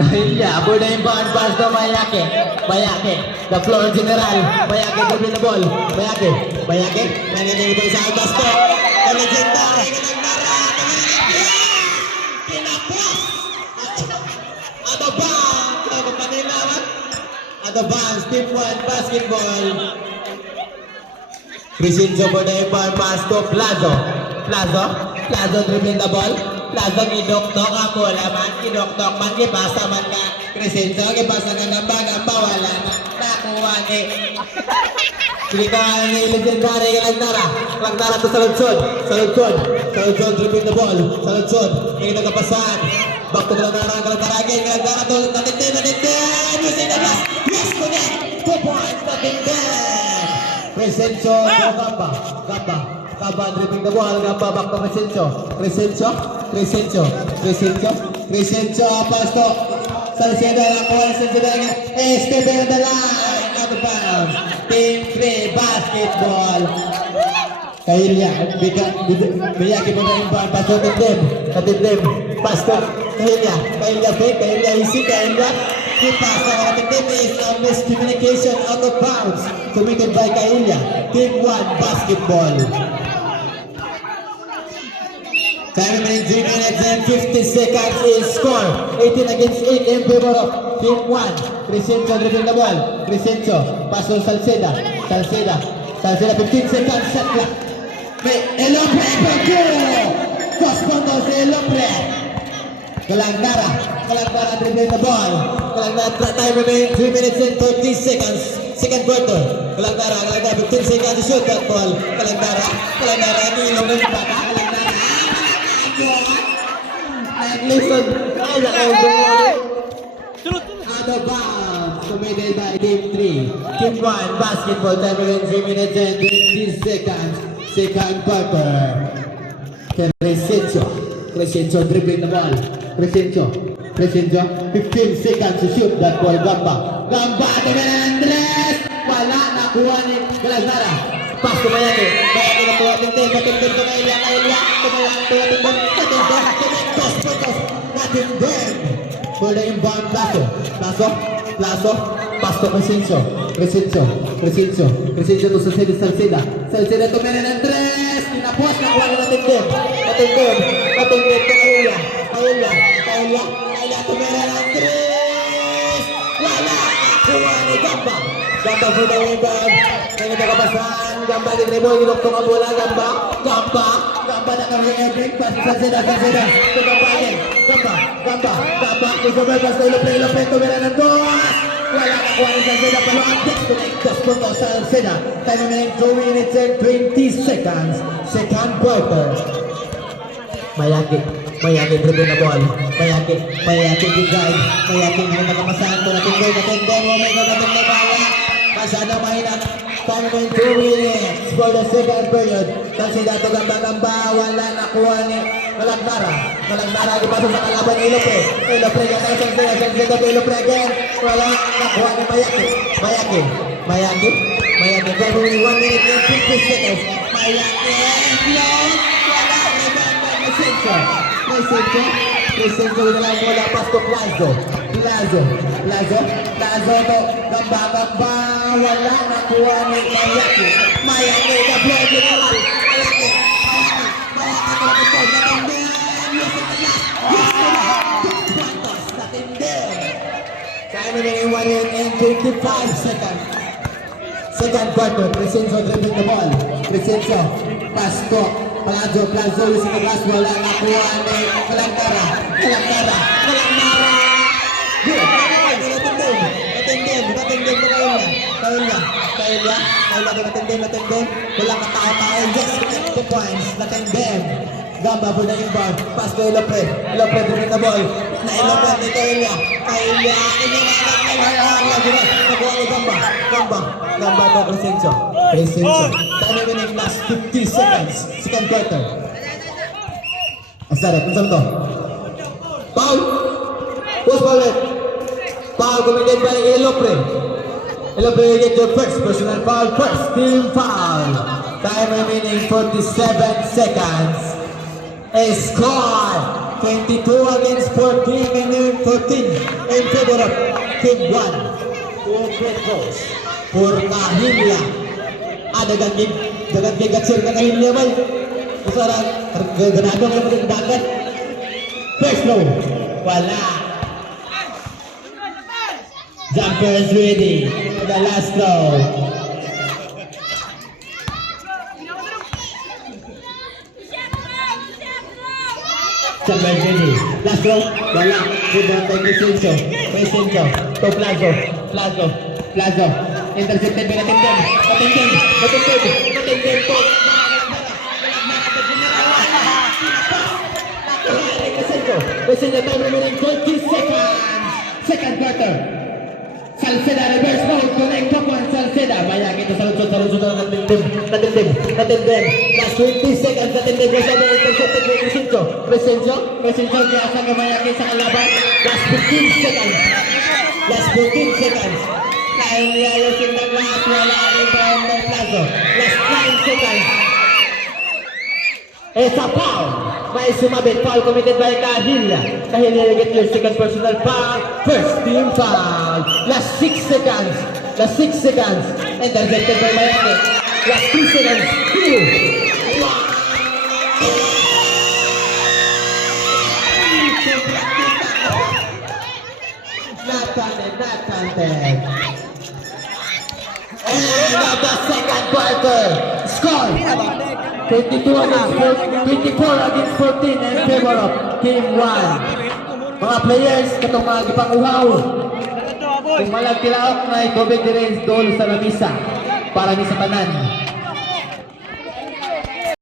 Yeah, put the inbound pass to Mayake. Mayake, the floor general. Mayake dribbling the ball. Mayake. Mayake ito sa Augusto. The legendary Nagmara. Pinapos. Out of bounds. Out of bounds. Team 1 basketball. Crescenzo for the inbound pass to Plazo. Plazo dribbling the ball. Plazo gidoktok ang bola man, gidoktok man, gipasa man ka Crescenzo, gipasa ka gamba, wala na, nakuha ni Kilikan ni legendary Lagnara to sa lutsod, dribbling the ball, sa lutsod, hindi nagkapasan, back to Lagnara again, Lagnara to, natindi, using the glass, yes, connect, 2 points, natindi, Crescenzo, Gamba dribbling the ball, Gamba back to Crescenzo, pass to Salcedo, stepping on the line, out of bounds, Team 3 basketball. Kailya, Miyaki mo na inbound, pass to Tindim, pass to Kailya, easy, he pass to Tindim is a miscommunication out of bounds, committed by Kailya, Team 1 basketball. Time remaining 3 minutes and 50 seconds is score. 18 against 8 in favor of Team 1. Crescenzo dribbling the ball. Crescenzo, pass to Salceda, 15 seconds, set clock. Elopre, Dos puntos Elopre. Kalangnara dribbling the ball. Kalangnara, time remaining 3 minutes and 30 seconds. Second quarter. Kalangnara, 15 seconds to shoot that ball. Kalangnara, nilong ng bata. Listen, out of bounds, committed by Team 3. Team 1 basketball, time within 3 minutes and 20 seconds. Second quarter. Crescenzo dribbling the ball. Crescenzo, 15 seconds to shoot that ball. Gamba, to Andres. Wala, nakuha ni Galazara. Pass to Mayake nakuha Tintin to Kailya, Tintin for the inbound Plazo, pass to Crescenzo to Salceda to Andres, tinapos, nakuha na Tintin to Kailya to Andres, wala, nakuha ni Gamba for the inbound, hindi nakapasan, Gamba di dribble, ginoktok ang bola, Gamba na kami pass to Salceda to Gamba, pass to Ilopre to Meranandos, wala nakuha ni Salceda, pero ang Dos puntos Salceda, time remaining 2 minutes and 20 seconds, second quarter. Mayaki dribble the ball, Mayaki guide, Mayaki hindi nakamasahan to, natindin, oh my God, natindin bala, pasada mahina. Time remaining 2 minutes for the second period. Salceda to Gamba, wala nakuha ni Lagnara, ipasok sa kalaban ni Ilopre gata Salceda to Ilopre again, wala nakuha ni Mayaki, time remaining 1 minute and 50 seconds, Mayaki, wala naman Crescenzo with the line bola, pass to Plazo to Gamba, wala nakuha ni Mayaki, the floor general, time remaining 1 minute and 25 seconds. Second quarter, Crescenzo dribbling the ball. Pass to Plazo using the glass, wala nakuha ni Kalangnara. Good. Natindin mo Kailya. Natindin. Wala katao-tao. Yes, 2 points. Natindin. Gamba for the inbound. Pass to Ilopre dribbling the ball. Na Ilopre ni Kailya. Nakuha ni Gamba to Crescenzo. Time remaining last 50 seconds. Second quarter. Asara, kung saan to? Foul! Post foul it. Foul committed by Ilopre. Ilopre, you get your first personal foul. First team foul. Time remaining 47 seconds. A score 22 against 14 and 14 in favor of Team 1. 2 free throws for Kahilya. Dagang gigatsir ka Kahilya ba? Masarap, ganado ka pa dagat. First throw, wala. Jumper is ready for the last throw. Jumper is ready. Last throw, wala. Rebound by Mesencio. Mesencio to Plazo. Intercepted by Natindem. Natindem po. Mesencio, time remaining 30 seconds. Second quarter. Salceda reverse mode, connect top one Salceda. Banyak itu salut Natindem. Last 20 seconds, Natindem bisa intercepted by Mesencio biasa ngemayakin sa kalaban. Last 15 seconds. Kaya ayusin ng lahat, wala rin from the Plazo. Last 9 seconds. It's a foul. May sumabit, foul committed by Kahilya. Kahilya, you get your second personal foul. First team foul. Last 6 seconds. Intercepted by Mayake. Last 3 seconds. 2, 1. Not counted. And the second quarter. Score. 24 against 14 in favor of Team 1. Mga players, katong mga gipanguhaw. Kung malang tilaok na itubig din doon sa lamisa para ni sa tanan.